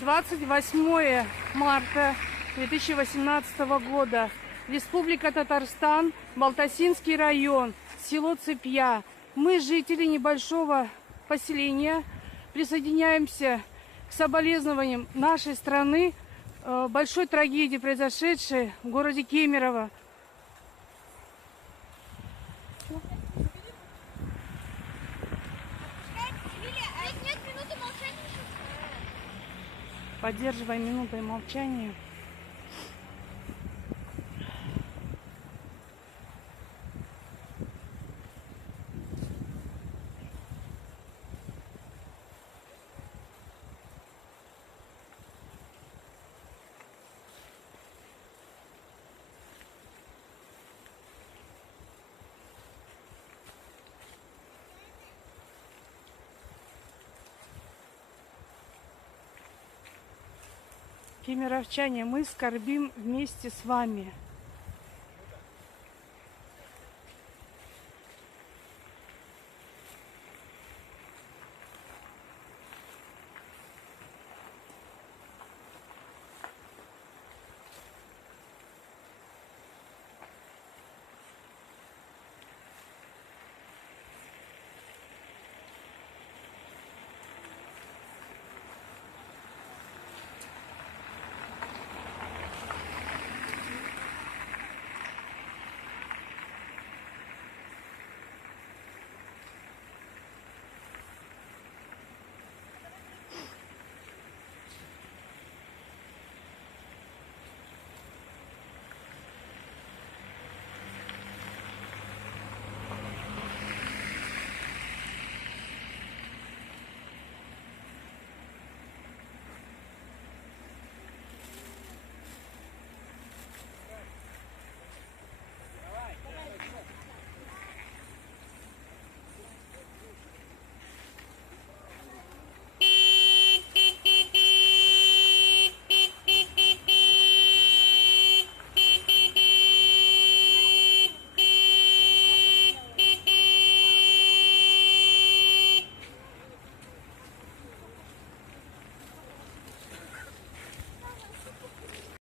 28 марта 2018 года. Республика Татарстан, Балтасинский район, село Цепья. Мы, жители небольшого поселения, присоединяемся к соболезнованиям нашей страны большой трагедии, произошедшей в городе Кемерово. Поддерживаем минутой молчания. Кемеровчане, мы скорбим вместе с вами.